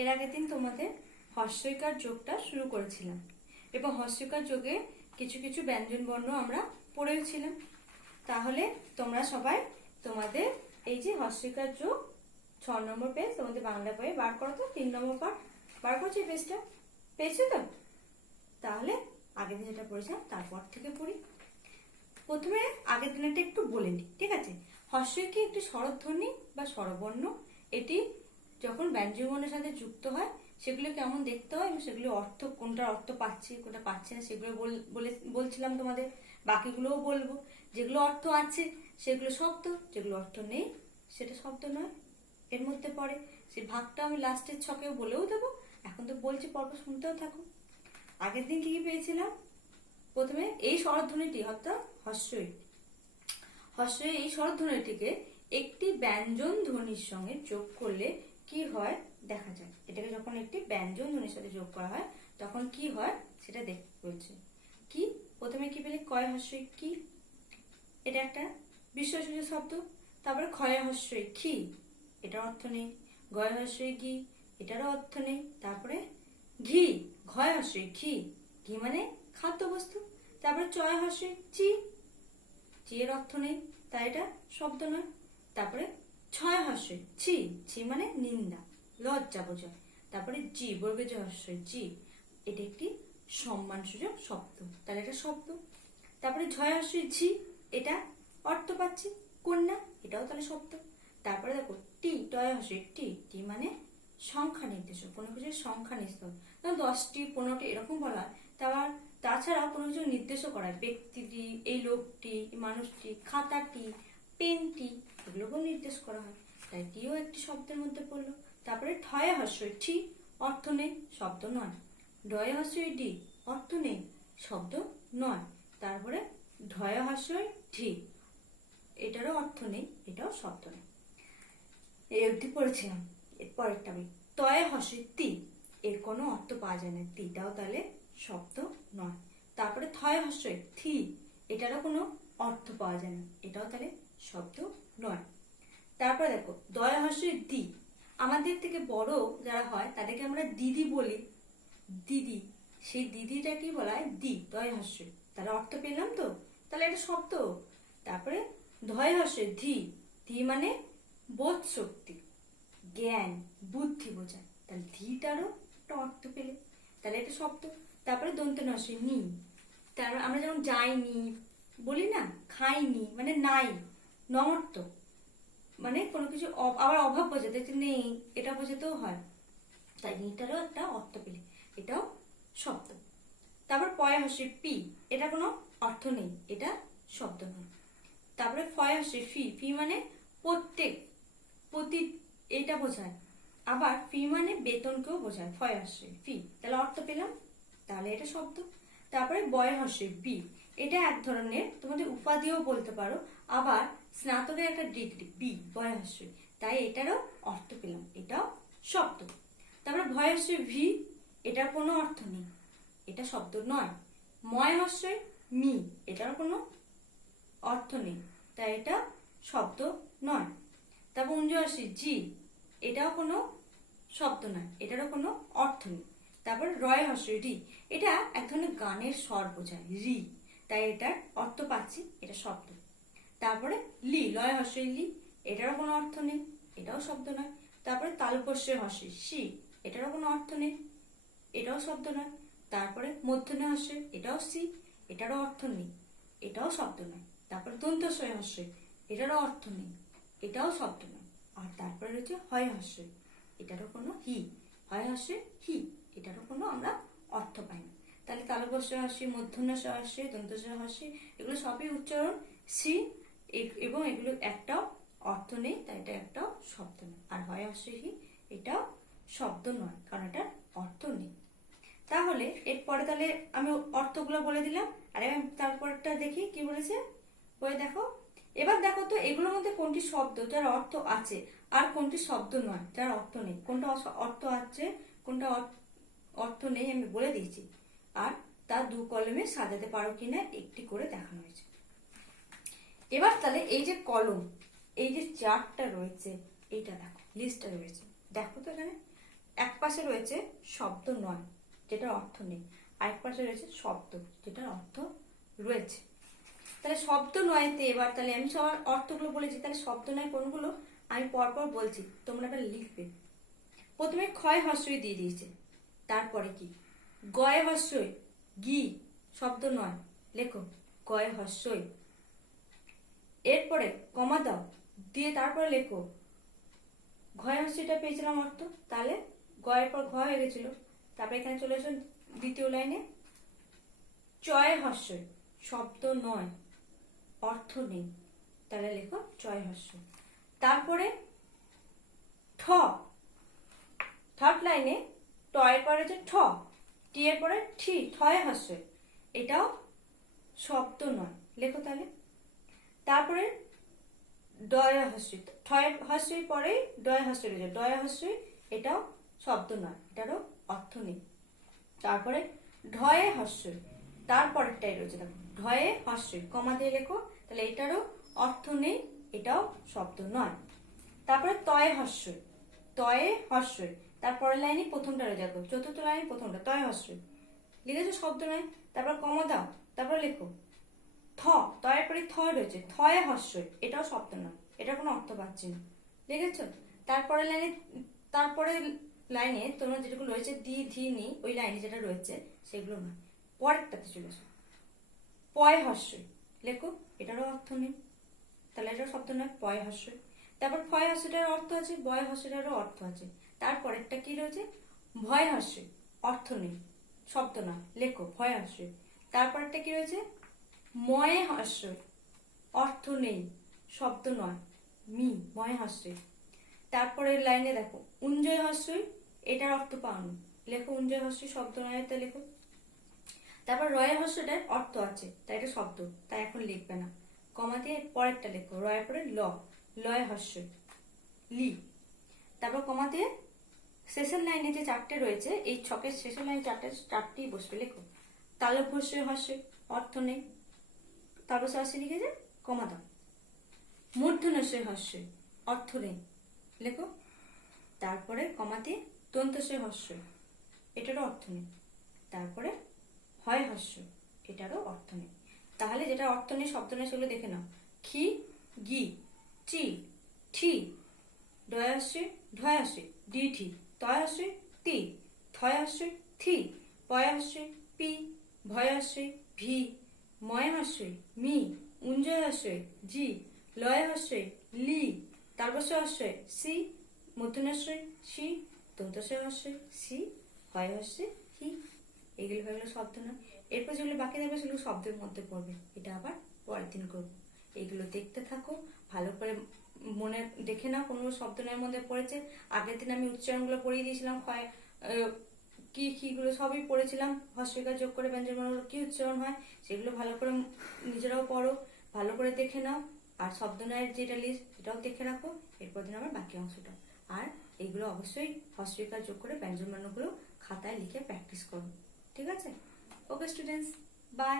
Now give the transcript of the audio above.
এর আগের দিন তোমাদের হস্যইকার যোগটা শুরু করেছিলাম এবং হস্যইকার যোগে কিছু কিছু ব্যঞ্জন বর্ণ আমরা পড়েওছিলাম। তাহলে তোমরা সবাই তোমাদের এই যে হস্যইকার যোগ 6 নম্বর পেজ তোমাদের বাংলা বইয়ে বার করো তো, 3 নম্বর পাঠ বার করছো এই পেজটা, পেয়েছো তো? তাহলে আগের দিন যেটা পড়েছিলাম তারপর থেকে পড়ি। প্রথমে আগের দিনটা একটু বলে নিই, ঠিক আছে? হস্যই কি একটি স্বরধ্বনি বা স্বরবর্ণ। এটি যখন ব্যঞ্জনবর্ণের সাথে যুক্ত হয় সেগুলো কেমন দেখতে হয় এবং সেগুলো অর্থ, কোনটার অর্থ পাচ্ছি কোনটা পাচ্ছি না সেগুলো বলছিলাম তোমাদের। বাকিগুলোও বলবো। যেগুলো অর্থ আছে সেগুলো শব্দ, যেগুলো অর্থ নেই সেটা শব্দ নয়, এর মধ্যে পড়ে। সেই ভাগটা আমি লাস্টের ছকেও বলেও দেবো। এখন তো বলছি, পর্ব শুনতেও থাকো। আগের দিন কি পেয়েছিলাম? প্রথমে এই স্বরধ্বনিটি অর্থাৎ হস্যই, এই স্বরধ্বনিটিকে একটি ব্যঞ্জন ধ্বনির সঙ্গে যোগ করলে কি হয় দেখা যায়। এটাকে যখন একটি ব্যঞ্জন ধ্বনির সাথে যোগ করা হয় তখন কি হয় সেটা দেখতে বলছে। কি প্রথমে কি পেলে? কয় হস্যই কি, এটা একটা বিশ্বসূচক শব্দ। তারপরে ক্ষয় হস্যই খি, এটার অর্থ নেই। গয় হস্যই গি, এটারও অর্থ নেই। তারপরে ঘি, ঘয় হস্যই ঘি, ঘি মানে খাদ্যবস্তু। তারপরে চয় হস্যই চি, চি এর অর্থ নেই, তাই এটা শব্দ নয়। তারপরে ছয় হস্যই ছি, ছি মানে নিন্দা, লজ্জা বোঝায়। তারপরে জি বর্গজ হস্যই জি, এটা একটি সম্মানসূচক শব্দ, তাহলে এটা শব্দ। তারপরে ঝয় হস্যই ঝি, এটা অর্থ পাচ্ছি কন্যা, এটাও তাহলে শব্দ। তারপরে দেখো টি, টয় হস্যই টি, টি মানে সংখ্যা নির্দেশক, কোনো কিছু সংখ্যা নির্দেশক, 10টি 15টি এরকম বলা হয়। তাছাড়াও কোনো কিছু নির্দেশও করা হয়, ব্যক্তিটি, এই লোকটি, মানুষটি, খাতাটি, পেনটি, এগুলোকেও নির্দেশ করা হয়। তাই টিও একটি শব্দের মধ্যে পড়লো। তারপরে ঠয় হস্যই ঠি, অর্থ নেই, শব্দ নয়। ডয় হস্যই ডি, অর্থ নেই, শব্দ নয়। তারপরে ঢয় হস্যই ঢি, এটারও অর্থ নেই, এটাও শব্দ নেই। এই অবধি পড়েছিলাম। এরপরেরটা আমি তয় হস্যই তি, এর কোনো অর্থ পাওয়া যায় না, তিটাও তাহলে শব্দ নয়। তারপরে থয় হস্যই থি, এটারও কোনো অর্থ পাওয়া যায় না, এটাও তাহলে শব্দ নয়। তারপরে দেখো দয় হস্যই দি, আমাদের থেকে বড় যারা হয় তাদেরকে আমরা দিদি বলি, দিদি, সেই দিদিটা কি বলা হয়? দি, দয় হস্যই, তাহলে অর্থ পেলাম তো, তাহলে এটা শব্দ। তারপরে ধয় হস্যই ধি, ধি মানে বোধ শক্তি, জ্ঞান, বুদ্ধি বোঝায়, তাহলে ধিটারও একটা অর্থ পেলে, তাহলে এটা শব্দ। তারপরে দন্ত হস্যই নি, তারপর আমরা যেমন যাইনি বলি না, খাইনি মানে নাই, নমর্থ মানে কোনো কিছু আবার অভাব বোঝাতে নেই, এটা বোঝাতেও হয়, তাই নিটারও একটা অর্থ পেলে, এটাও শব্দ। তারপর পয় হস্যই পি, এটা কোনো অর্থ নেই, এটা শব্দ নয়। তারপরে ফয় হস্যই ফি, ফি মানে প্রত্যেক, প্রতি, এটা বোঝায়। আবার ফি মানে বেতনকেও বোঝায়, ফয় হস্যই ফি, তাহলে অর্থ পেলাম, তাহলে এটা শব্দ। তারপরে বয় হস্যই বি, এটা এক ধরনের তোমাদের উপাধিও বলতে পারো, আবার স্নাতকের একটা ডিগ্রি বি, বয় হস্যই, তাই এটারও অর্থ পেলাম, এটাও শব্দ। তারপরে ভয় হস্যই ভি, এটার কোনো অর্থ নেই, এটা শব্দ নয়। ময় হস্যই মি, এটার কোনো অর্থ নেই, তাই এটা শব্দ নয়। তারপর উঞ্জ হস্যই জি, এটাও কোনো শব্দ নয়, এটারও কোনো অর্থ নেই। তারপর রয় হস্যই রি, এটা এক ধরনের গানের স্বর বোঝায় রি, তাই এটার অর্থ পাচ্ছি, এটা শব্দ। তারপরে লি, লয় হস্যই লি, এটারও কোনো অর্থ নেই, এটাও শব্দ নয়। তারপরে তালব্যস্যই হস্যই সি, এটারও কোনো অর্থ নেই, এটাও শব্দ নয়। তারপরে মূর্ধন্য হস্যই, এটাও সি, এটারও অর্থ নেই, এটাও শব্দ নয়। তারপরে দন্তস্বয় হস্যই, এটারও অর্থ নেই, এটাও শব্দ নয়। আর তারপরে রয়েছে হয় হস্যই, এটারও কোনো হি, হয় হস্যই হি, এটারও কোনো আমরা অর্থ পাই না। তাহলে তালব্যস্য হস্যই, মূর্ধন্য হস্যই, দন্তস্বয় হস্যই, এগুলো সবই উচ্চারণ সি, এবং এগুলো একটাও অর্থ নেই, তাই এটা একটাও শব্দ নয়। আর হয় হস্যই হি, এটাও শব্দ নয়, কারণ এটার অর্থ নেই। তাহলে এরপরে তাহলে আমি অর্থগুলো বলে দিলাম, আর আমি তারপরটা দেখি কি বলেছে বই দেখো। এবার দেখো তো এগুলোর মধ্যে কোনটি শব্দ যার অর্থ আছে আর কোনটি শব্দ নয় যার অর্থ নেই, কোনটা অর্থ আছে কোনটা অর্থ নেই আমি বলে দিয়েছি, আর তার 2 কলমে সাজাতে পারো কিনা একটি করে দেখানো হয়েছে। এবার তাহলে এই যে কলম, এই যে চার্টটা রয়েছে, এইটা দেখো, লিস্টটা রয়েছে, দেখো তো এখানে এক পাশে রয়েছে শব্দ নয়, যেটার অর্থ নেই, আরেক পাশে রয়েছে শব্দ, যেটার অর্থ রয়েছে। তাহলে শব্দ নয়তে এবার তাহলে আমি সবার অর্থগুলো বলেছি, তাহলে শব্দ নয় কোনগুলো আমি পরপর বলছি, তোমরা এবার লিখবে। প্রথমে ক্ষয় হস্যই দিয়ে দিয়েছে, তারপরে কি গয়ে হস্যই, গি শব্দ নয়, লেখো গয়ে হস্যই। এরপরে কমা দাও, দিয়ে তারপরে লেখো ঘয় হস্যটা পেয়েছিলাম অর্থ, তাহলে গয়ের পর ঘ হয়ে গেছিল। তারপরে এখানে চলে আসুন দ্বিতীয় লাইনে, চয় হস্যই শব্দ নয়, অর্থ নেই, তাহলে লেখো চয় হস্য। তারপরে ঠ, থার্ড লাইনে ট এর পরে হচ্ছে ঠ, টি এর পরে ঠি, ঠয় হস্যই, এটাও শব্দ নয়, লেখো তাহলে। তারপরে ডয় হস্যই, ঠয় হস্যই পরে ডয় হস্যই রয়েছে, ডয় হস্যই, এটাও শব্দ নয়, এটারও অর্থ নেই। তারপরে ঢয়ে হস্যই, তারপরেরটাই রয়েছে দেখো ঢয়ে হস্যই, কমা দিয়ে লেখো, তাহলে এটারও অর্থ নেই, এটাও শব্দ নয়। তারপরে তয়ে হস্যই, তয়ে হস্যই, তারপরের লাইনে প্রথমটা রয়েছে দেখো, চতুর্থ লাইনে প্রথমটা তয়ে হস্যই, লিখেছো শব্দ নয়। তারপর কমা দাও, তারপর লেখো থ, তয়ের পরে থ রয়েছে, থয়ে হস্যই, এটাও শব্দ নয়, এটা কোনো অর্থ পাচ্ছি না, লিখেছো। তারপরে লাইনে, তারপরে লাইনে তোমরা যেটুকু রয়েছে দি ধি নি, ওই লাইনে যেটা রয়েছে সেগুলো নয়, পরেরটাতে চলেছো পয় হস্যই, লেখো এটারও অর্থ নেই, তাহলে এটাও শব্দ নয়, পয় হস্যই। তারপর ফয় হস্যটার অর্থ আছে, বয় হস্যটারও অর্থ আছে। তারপরেরটা কি রয়েছে ভয় হস্যই, অর্থ নেই, শব্দ না, লেখো ভয় হস্যই। তারপরেরটা কি রয়েছে ময়ে হস্যই, অর্থ নেই, শব্দ নয়, মি ময়ে হস্যই। তারপরের লাইনে দেখো উঞ্জয় হস্যই, এটার অর্থ পাওনি, লেখো উঞ্জয় হস্যই, শব্দ নয়, এটা লেখো। তারপর রয় হস্যটার অর্থ আছে, তাই এটা শব্দ, তাই এখন লিখবে না, কমা দিয়ে পরেরটা লেখো, রয়ের পরে ল, লয় হস্যই, লি। তারপর কমা দিয়ে শেষের লাইনে যে চারটে রয়েছে, এই ছকের শেষের লাইনে চারটেই বসবে, লেখো তালব হস্যই হস্যই, অর্থ নেই, তারপর হস্য লিখেছে, কমা দাও। মূর্ধন্যস্যই হস্যই, অর্থ নেই, লেখো। তারপরে কমা দিয়ে দন্তস্যই হস্যই, এটারও অর্থ নেই। তারপরে হয় হস্য, এটারও অর্থ নেই। তাহলে যেটা অর্থ নেই, শব্দ নেই, সেগুলো দেখে নাও। খি, গি, চি, ঠি, ডয় হস্যই, ঢয় হস্যই, ডি ঠি, তয় হস্যই, তি, থয় হস্যই, থি, পয় হস্যই, পি, ভয় হস্যই, ভি, ময় হস্যই, মি, উঞ্জয় হস্যই, জি, লয় হস্যই, লি, তালবস্য হস্যই, সি, মূর্ধন্যস্যই, সি, দন্তস্যই হস্যই, সি, হয় হস্যই, হি। এগুলো হয়ে গেলো শব্দ না। এরপর যেগুলো বাকি থাকবে সেগুলো শব্দের মধ্যে পড়বে, এটা আবার পরের দিন করবো। এগুলো দেখতে থাকো, ভালো করে মনে দেখে নাও কোনগুলো শব্দ নয়ের মধ্যে পড়েছে। আগের দিন আমি উচ্চারণগুলো পড়িয়ে দিয়েছিলাম, কি কিগুলো সবই পড়েছিলাম, হস্যইকার যোগ করে ব্যঞ্জনবর্ণগুলো কি উচ্চারণ হয় সেগুলো ভালো করে নিজেরাও পড়ো, ভালো করে দেখে নাও। আর শব্দ নয়ের যেটা লিস্ট এটাও দেখে রাখো, এরপর দিন আবার বাকি অংশটা। আর এইগুলো অবশ্যই হস্যইকার যোগ করে ব্যঞ্জনবর্ণগুলো খাতায় লিখে প্র্যাকটিস করো, ঠিক আছে? Okay students, by.